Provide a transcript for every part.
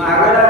买回来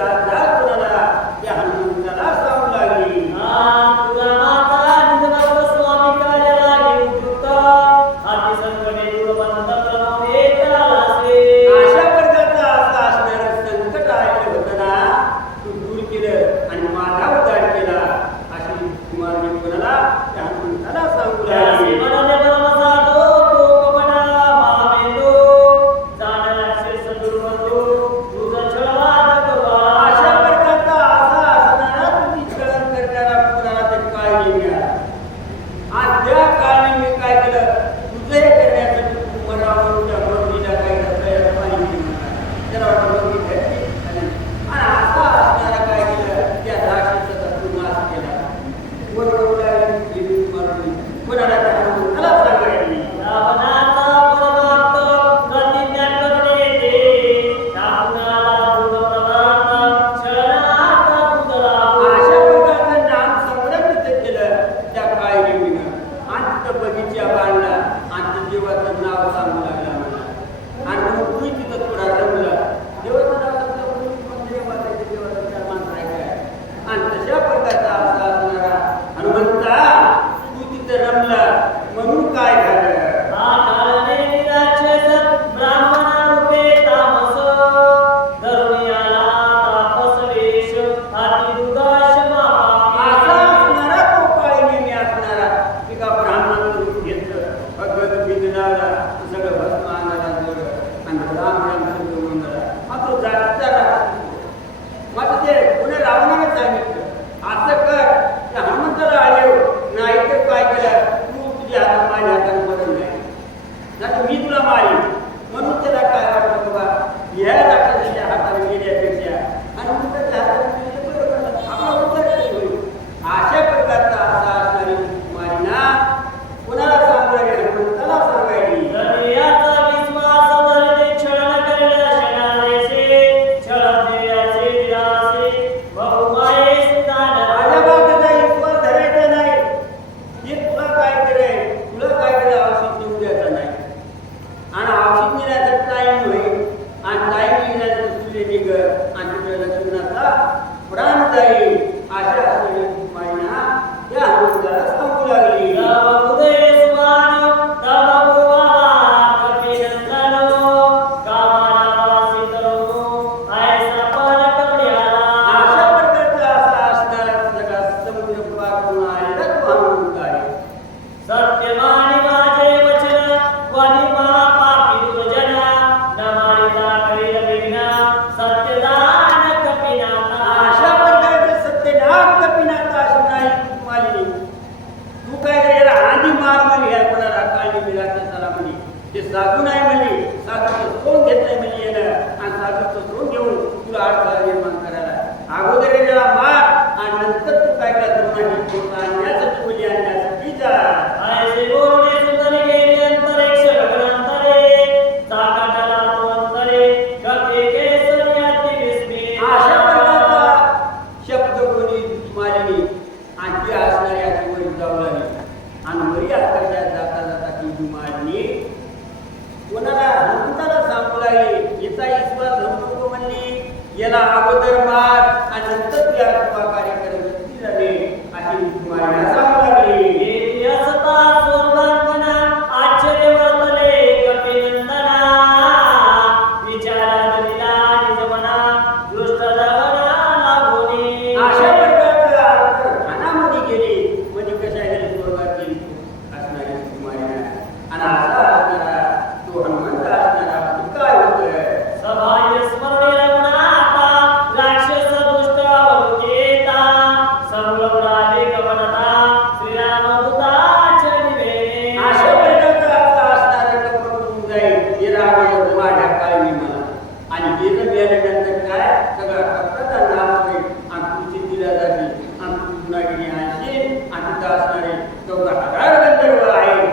autoridade बोलावे. याचा ईश्वर धर्मगुरु म्हणली याला अगोदर मार आणि नंतर कार्य कार्यक्रम झाले अशी माझ्या तिथं असणारे चौदा हजार गंधर्व आहेत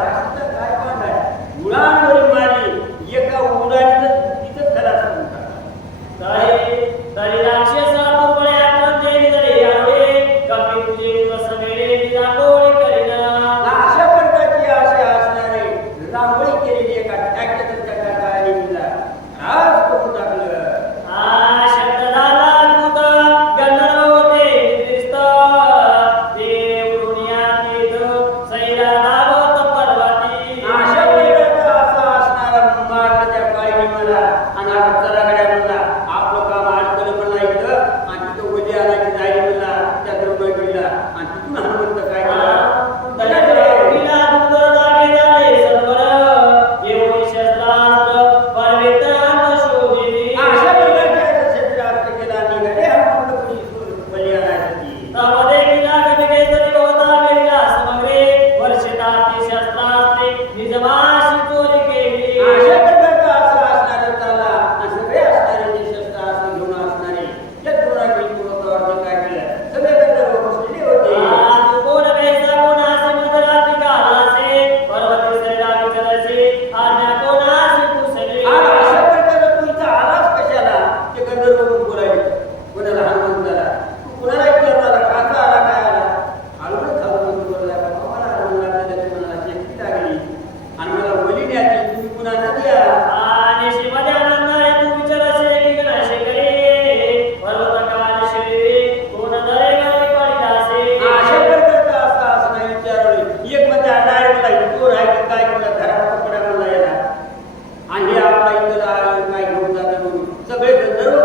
caráter Está vendo?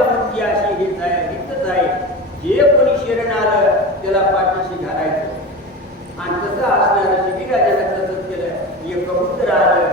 देव म्हणजे अशी हेच आहे जे कोणी शरण आलं त्याला पाठीशी घालायचं. आणि तसं असणारं शिबिराच्या तसंच केलं एक कबूतर आलं